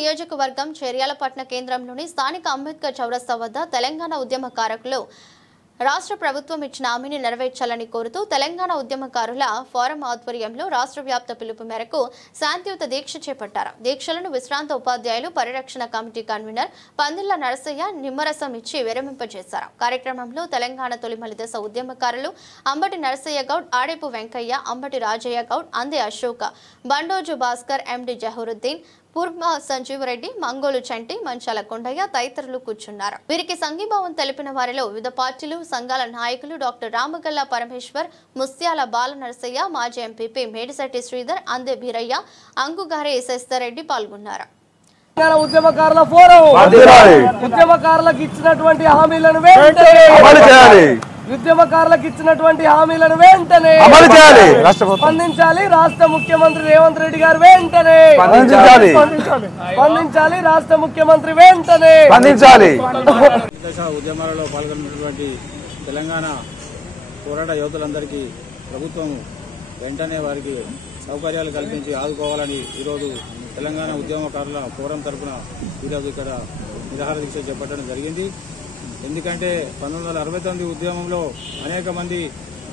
నియోజకవర్గం చేర్యాలపట్న కేంద్రంలోని స్థానిక అంబేద్కర్ చౌరస్తా వద్ద తెలంగాణ ఉద్యమకారులు రాష్ట్ర ప్రభుత్వం ఇచ్చిన హామీని నెరవేర్చాలని కోరుతూ తెలంగాణ ఉద్యమకారుల ఫోరం ఆధ్వర్యంలో రాష్ట్ర వ్యాప్త పిలుపు మేరకు శాంతియుత దీక్ష చేపట్టారు. దీక్షలను విశ్రాంత ఉపాధ్యాయులు పరిరక్షణ కమిటీ కన్వీనర్ పందిళ్ల నరసయ్య నిమ్మరసం ఇచ్చి విరమింపజేశారు. కార్యక్రమంలో తెలంగాణ తొలిమలి దశ ఉద్యమకారులు అంబటి నరసయ్య గౌడ్, ఆడేపు వెంకయ్య, అంబటి రాజయ్య గౌడ్, అందే అశోక్, బండోజు భాస్కర్, ఎండి జహూరుద్దీన్, పూర్వ సంజీవరెడ్డి, మంగోలు చంటి, మంచాల కొండయ్య తదితరులు కూర్చున్నారు. వీరికి సంఘీభావం తెలిపిన వారిలో వివిధ పార్టీలు, సంఘాల నాయకులు డాక్టర్ రామగల్ల పరమేశ్వర్, ముస్త్యాల బాల నరసయ్య, మాజీ ఎంపీపీ మేడిశెట్టి శ్రీధర్, అందే బీరయ్య, అంగుగారి శశిధర్రెడ్డి పాల్గొన్నారు. ఉద్యమకారుల ఫోరం ఉద్యమకారులకు ఇచ్చినటువంటి హామీలను వెంటనే స్పందించాలి. రాష్ట్ర ముఖ్యమంత్రి రేవంత్ రెడ్డి గారు వెంటనే స్పందించాలి. రాష్ట్ర ముఖ్యమంత్రి వెంటనే ఉద్యమాలలో పాల్గొన్నటువంటి తెలంగాణ పోరాట యోధులందరికీ ప్రభుత్వం వెంటనే వారికి సౌకర్యాలు కల్పించి ఆదుకోవాలని ఈరోజు తెలంగాణ ఉద్యమకారుల ఫోరం తరఫున ఈరోజు ఇక్కడ నిరాహార దీక్ష చేపట్టడం జరిగింది. ఎందుకంటే 1969 ఉద్యమంలో అనేక మంది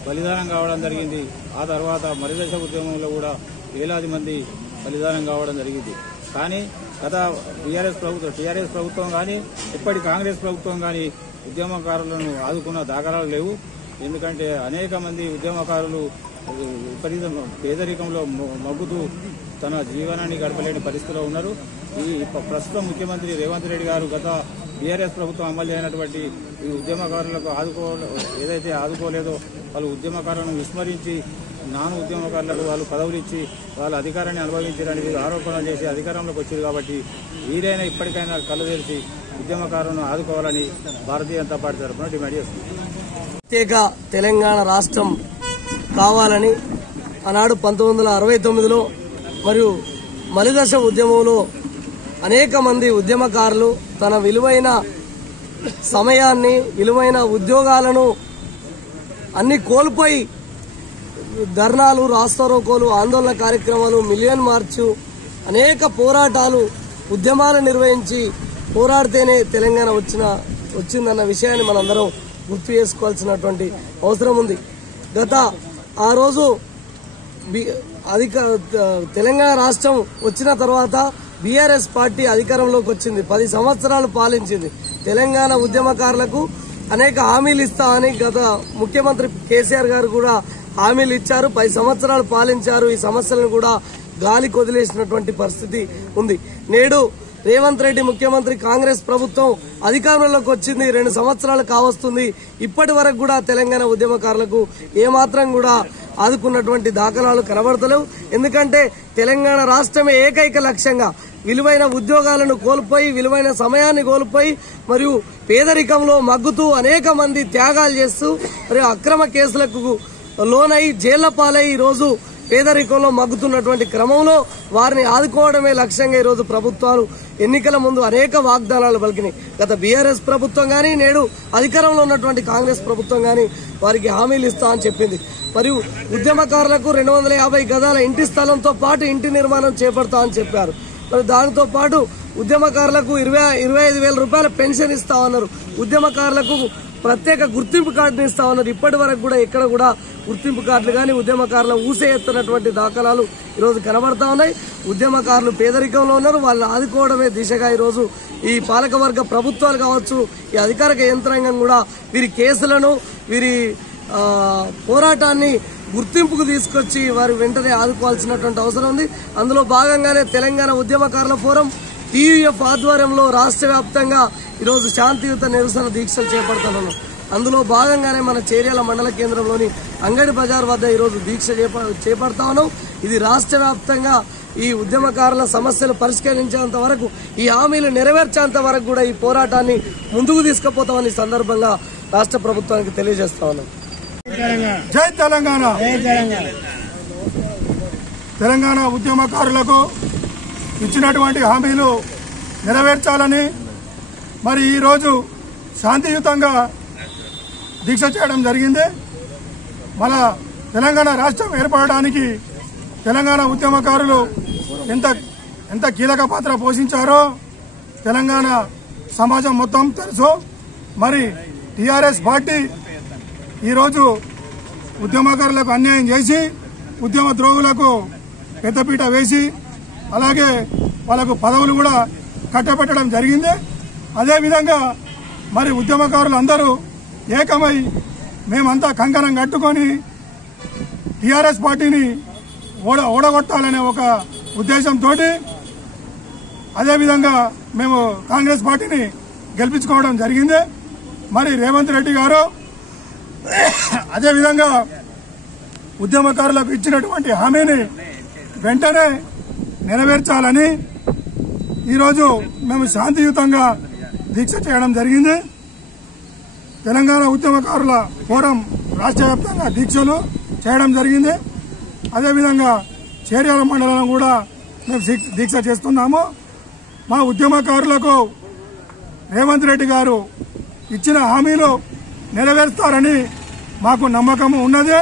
బలిదానం కావడం జరిగింది. ఆ తర్వాత మరిదశ ఉద్యమంలో కూడా వేలాది మంది బలిదానం కావడం జరిగింది. కానీ గత టీఆర్ఎస్ ప్రభుత్వం కానీ ఇప్పటి కాంగ్రెస్ ప్రభుత్వం కానీ ఉద్యమకారులను ఆదుకున్న దాఖలాలు లేవు. ఎందుకంటే అనేక మంది ఉద్యమకారులు పేదరికంలో మగ్గుతూ తన జీవనాన్ని గడపలేని పరిస్థితిలో ఉన్నారు. ఈ ప్రస్తుతం ముఖ్యమంత్రి రేవంత్ రెడ్డి గారు గత బీఆర్ఎస్ ప్రభుత్వం అమలు చేయనటువంటి ఈ ఉద్యమకారులకు ఏదైతే ఆదుకోలేదో వాళ్ళు ఉద్యమకారులను విస్మరించి నాను ఉద్యమకారులకు వాళ్ళు పదవులు ఇచ్చి వాళ్ళ అధికారాన్ని అనుభవించారని ఆరోపణలు చేసి అధికారంలోకి వచ్చారు. కాబట్టి వీరైనా ఇప్పటికైనా కళ్ళు తెరిచి ఉద్యమకారులను ఆదుకోవాలని భారతీయ జనతా పార్టీ తరఫున డిమాండ్ చేస్తుంది. ప్రత్యేక తెలంగాణ రాష్ట్రం కావాలని ఆనాడు 1969లో మరియు మలిదశ ఉద్యమంలో అనేక మంది ఉద్యమకారులు తన విలువైన సమయాన్ని, విలువైన ఉద్యోగాలను అన్ని కోల్పోయి ధర్నాలు, రాస్తారోకోలు, ఆందోళన కార్యక్రమాలు, మిలియన్ మార్చు, అనేక పోరాటాలు, ఉద్యమాలు నిర్వహించి పోరాడితేనే తెలంగాణ వచ్చిందన్న విషయాన్ని మనందరం గుర్తు చేసుకోవాల్సినటువంటి అవసరం ఉంది. ఆ రోజు తెలంగాణ రాష్ట్రం వచ్చిన తర్వాత బీఆర్ఎస్ పార్టీ అధికారంలోకి వచ్చింది. 10 సంవత్సరాలు పాలించింది. తెలంగాణ ఉద్యమకారులకు అనేక హామీలు ఇస్తామని గత ముఖ్యమంత్రి కేసీఆర్ గారు కూడా హామీలు ఇచ్చారు. 10 సంవత్సరాలు పాలించారు. ఈ సమస్యలను కూడా గాలికి వదిలేసినటువంటి పరిస్థితి ఉంది. నేడు రేవంత్ రెడ్డి ముఖ్యమంత్రి, కాంగ్రెస్ ప్రభుత్వం అధికారంలోకి వచ్చింది. 2 సంవత్సరాలు కావస్తుంది. ఇప్పటి వరకు కూడా తెలంగాణ ఉద్యమకారులకు ఏమాత్రం కూడా ఆదుకున్నటువంటి దాఖలాలు కనబడతలేవు. ఎందుకంటే తెలంగాణ రాష్ట్రమే ఏకైక లక్ష్యంగా విలువైన ఉద్యోగాలను కోల్పోయి, విలువైన సమయాన్ని కోల్పోయి, మరియు పేదరికంలో మగ్గుతూ అనేక మంది త్యాగాలు చేస్తూ మరియు అక్రమ కేసులకు లోనై జైళ్ల పాలై ఈరోజు పేదరికంలో మగ్గుతున్నటువంటి క్రమంలో వారిని ఆదుకోవడమే లక్ష్యంగా ఈరోజు ప్రభుత్వాలు ఎన్నికల ముందు అనేక వాగ్దానాలు పలికినాయి. గత బీఆర్ఎస్ ప్రభుత్వం గానీ, నేడు అధికారంలో ఉన్నటువంటి కాంగ్రెస్ ప్రభుత్వం గానీ వారికి హామీలు ఇస్తా అని చెప్పింది. మరియు ఉద్యమకారులకు 250 గదాల ఇంటి స్థలంతో పాటు ఇంటి నిర్మాణం చేపడతా అని చెప్పారు. మరి దానితో పాటు ఉద్యమకారులకు 25,000 రూపాయల పెన్షన్ ఇస్తామన్నారు. ఉద్యమకారులకు ప్రత్యేక గుర్తింపు కార్డుని ఇస్తామన్నారు. ఇప్పటి వరకు కూడా ఎక్కడ కూడా గుర్తింపు కార్డులు కానీ ఉద్యమకారులు ఊసే ఎత్తున్నటువంటి దాఖలాలు ఈరోజు కనబడతా ఉన్నాయి. ఉద్యమకారులు పేదరికంలో ఉన్నారు. వాళ్ళని ఆదుకోవడమే దిశగా ఈరోజు ఈ పాలకవర్గ ప్రభుత్వాలు కావచ్చు, ఈ అధికారిక యంత్రాంగం కూడా వీరి కేసులను, వీరి పోరాటాన్ని గుర్తింపుకు తీసుకొచ్చి వారు వెంటనే ఆదుకోవాల్సినటువంటి అవసరం ఉంది. అందులో భాగంగానే తెలంగాణ ఉద్యమకారుల ఫోరం టీయూఎఫ్ ఆధ్వర్యంలో రాష్ట్ర వ్యాప్తంగా ఈరోజు శాంతియుత నిరసన దీక్షలు చేపడుతున్నాం. అందులో భాగంగానే మన చేర్యాల మండల కేంద్రంలోని అంగడి బజార్ వద్ద ఈరోజు దీక్ష చేపడతా ఉన్నాం. ఇది రాష్ట్ర వ్యాప్తంగా ఈ ఉద్యమకారుల సమస్యలు పరిష్కరించేంత వరకు, ఈ హామీలు నెరవేర్చేంత వరకు కూడా ఈ పోరాటాన్ని ముందుకు తీసుకుపోతామని సందర్భంగా రాష్ట్ర ప్రభుత్వానికి తెలియజేస్తా ఉన్నాం. జై తెలంగాణ. తెలంగాణ ఉద్యమకారులకు ఇచ్చినటువంటి హామీలు నెరవేర్చాలని మరి ఈరోజు శాంతియుతంగా దీక్ష చేయడం జరిగింది. మన తెలంగాణ రాష్ట్రం ఏర్పడడానికి తెలంగాణ ఉద్యమకారులు ఎంత కీలక పాత్ర పోషించారో తెలంగాణ సమాజం మొత్తం తెలుసు. మరి టీఆర్ఎస్ పార్టీ ఈరోజు ఉద్యమకారులకు అన్యాయం చేసి ఉద్యమ ద్రోహులకు పెద్దపీట వేసి అలాగే వాళ్ళకు పదవులు కూడా కట్టబెట్టడం జరిగింది. అదేవిధంగా మరి ఉద్యమకారులు అందరూ ఏకమై మేమంతా కంకణం కట్టుకొని టీఆర్ఎస్ పార్టీని ఓడగొట్టాలనే ఒక ఉద్దేశంతో అదేవిధంగా మేము కాంగ్రెస్ పార్టీని గెలిపించుకోవడం జరిగింది. మరి రేవంత్ రెడ్డి గారు అదేవిధంగా ఉద్యమకారులకు ఇచ్చినటువంటి హామీని వెంటనే నెరవేర్చాలని ఈరోజు మేము శాంతియుతంగా దీక్ష చేయడం జరిగింది. తెలంగాణ ఉద్యమకారుల ఫోరం రాష్ట్ర వ్యాప్తంగా దీక్షలు చేయడం జరిగింది. అదేవిధంగా చేర్యాల మండలం కూడా మేము దీక్ష చేస్తున్నాము. మా ఉద్యమకారులకు రేవంత్ రెడ్డి గారు ఇచ్చిన హామీలు నెరవేరుస్తారని మాకు నమ్మకం ఉన్నది.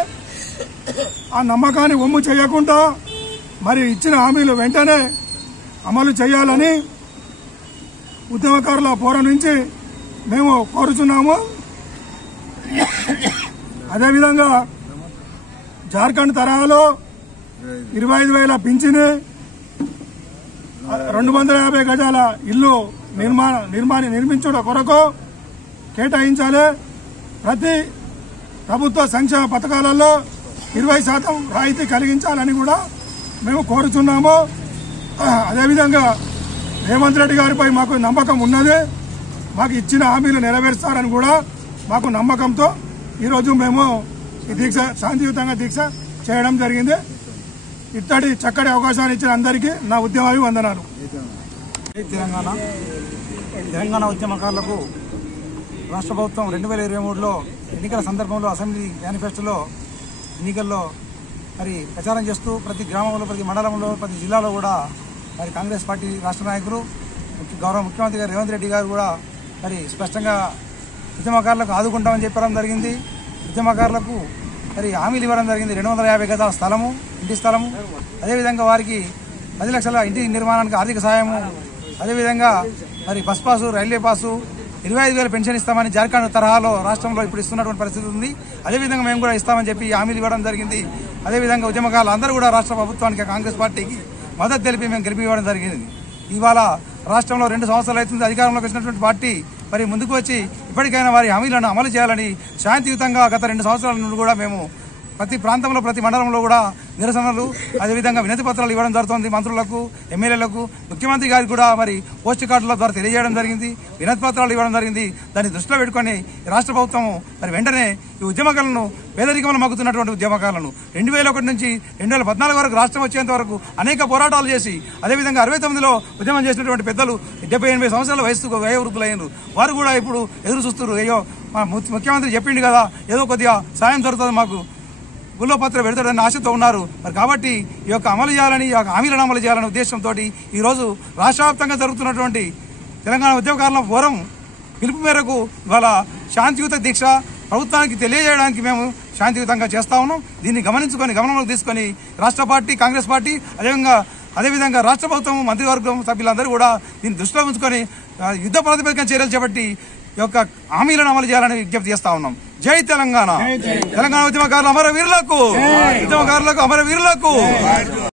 ఆ నమ్మకాన్ని ఒమ్ము చేయకుండా మరి ఇచ్చిన హామీలు వెంటనే అమలు చేయాలని ఉద్యమకారుల ఫోరం నుంచి మేము కోరుచున్నాము. అదేవిధంగా జార్ఖండ్ తరహాలో 25,000 పింఛను, 250 గజాల ఇల్లు నిర్మించడం కొరకు కేటాయించాలి. ప్రతి ప్రభుత్వ సంక్షేమ పథకాలలో 20% రాయితీ కలిగించాలని కూడా మేము కోరుచున్నాము. అదేవిధంగా రేవంత్ రెడ్డి గారిపై మాకు నమ్మకం ఉన్నది. మాకు ఇచ్చిన హామీలు నెరవేరుస్తారని కూడా మాకు నమ్మకంతో ఈరోజు మేము ఈ దీక్ష శాంతియుతంగా దీక్ష చేయడం జరిగింది. ఇట్టడి చక్కటి అవకాశాన్ని ఇచ్చిన అందరికీ నా ఉద్యమాభివందనాలు. తెలంగాణ ఉద్యమకారులకు రాష్ట్ర ప్రభుత్వం 2023లో ఎన్నికల సందర్భంలో అసెంబ్లీ మేనిఫెస్టోలో ఎన్నికల్లో మరి ప్రచారం చేస్తూ ప్రతి గ్రామంలో, ప్రతి మండలంలో, ప్రతి జిల్లాలో కూడా మరి కాంగ్రెస్ పార్టీ రాష్ట్ర నాయకులు గౌరవ ముఖ్యమంత్రి గారు రేవంత్ రెడ్డి గారు కూడా మరి స్పష్టంగా ఉద్యమకారులకు ఆదుకుంటామని చెప్పడం జరిగింది. ఉద్యమకారులకు మరి హామీలు ఇవ్వడం జరిగింది. 250 గజాల స్థలము, ఇంటి స్థలము, అదేవిధంగా వారికి 10 లక్షల ఇంటి నిర్మాణానికి ఆర్థిక సాయము, అదేవిధంగా మరి bus pass, railway pass, 25,000 pension ఇస్తామని జార్ఖండ్ తరహాలో రాష్ట్రంలో ఇప్పుడు ఇస్తున్నటువంటి పరిస్థితి ఉంది. అదేవిధంగా మేము కూడా ఇస్తామని చెప్పి హామీలు ఇవ్వడం జరిగింది. అదేవిధంగా ఉద్యమకారులు అందరూ కూడా రాష్ట్ర ప్రభుత్వానికి, కాంగ్రెస్ పార్టీకి మద్దతు తెలిపి మేము గెలిపివ్వడం జరిగింది. ఇవాళ రాష్ట్రంలో 2 సంవత్సరాలు అవుతుంది అధికారంలోకి వచ్చినటువంటి పార్టీ మరి ముందుకు వచ్చి ఇప్పటికైనా వారి హామీలను అమలు చేయాలని శాంతియుతంగా గత 2 సంవత్సరాల నుండి కూడా మేము ప్రతి ప్రాంతంలో, ప్రతి మండలంలో కూడా నిరసనలు, అదేవిధంగా వినతి పత్రాలు ఇవ్వడం జరుగుతుంది. మంత్రులకు, ఎమ్మెల్యేలకు, ముఖ్యమంత్రి గారికి కూడా మరి పోస్ట్ కార్డుల ద్వారా తెలియజేయడం జరిగింది. వినతి పత్రాలు ఇవ్వడం జరిగింది. దాన్ని దృష్టిలో పెట్టుకుని రాష్ట్ర ప్రభుత్వం మరి వెంటనే ఈ ఉద్యమకారులను, పేదరికంలో మగ్గుతున్నటువంటి ఉద్యమకారులను 2001 నుంచి 2014 వరకు రాష్ట్రం వచ్చేంత వరకు అనేక పోరాటాలు చేసి, అదేవిధంగా 69లో ఉద్యమం చేసినటువంటి పెద్దలు 70-80 సంవత్సరాల వయోవృద్ధులయ్యారు. వారు కూడా ఇప్పుడు ఎదురు చూస్తున్నారు. అయ్యో మా ముఖ్యమంత్రి చెప్పిండు కదా, ఏదో కొద్దిగా సాయం జరుగుతుంది, మాకు గుల్లో పత్ర పెడతాడని ఆశతో ఉన్నారు. మరి కాబట్టి ఈ యొక్క అమలు చేయాలని, ఈ యొక్క హామీలను అమలు చేయాలనే ఉద్దేశంతో ఈరోజు రాష్ట్ర వ్యాప్తంగా జరుగుతున్నటువంటి తెలంగాణ ఉద్యమకారుల ఫోరం పిలుపు మేరకు ఇవాళ శాంతియుత దీక్ష ప్రభుత్వానికి తెలియజేయడానికి మేము శాంతియుతంగా చేస్తా ఉన్నాం. దీన్ని గమనంలోకి తీసుకొని రాష్ట్ర పార్టీ, కాంగ్రెస్ పార్టీ, అదేవిధంగా రాష్ట్ర ప్రభుత్వం, మంత్రివర్గం సభ్యులందరూ కూడా దీన్ని దృష్టిలో ఉంచుకొని యుద్ధ ప్రాతిపదికన చర్యలు చేపట్టి ఈ యొక్క హామీలను అమలు చేయాలని విజ్ఞప్తి చేస్తా ఉన్నాం. జై తెలంగాణ. తెలంగాణ ఉద్యమకారులు అమరవీరులకు, ఉద్యమకారులకు అమరవీరులకు.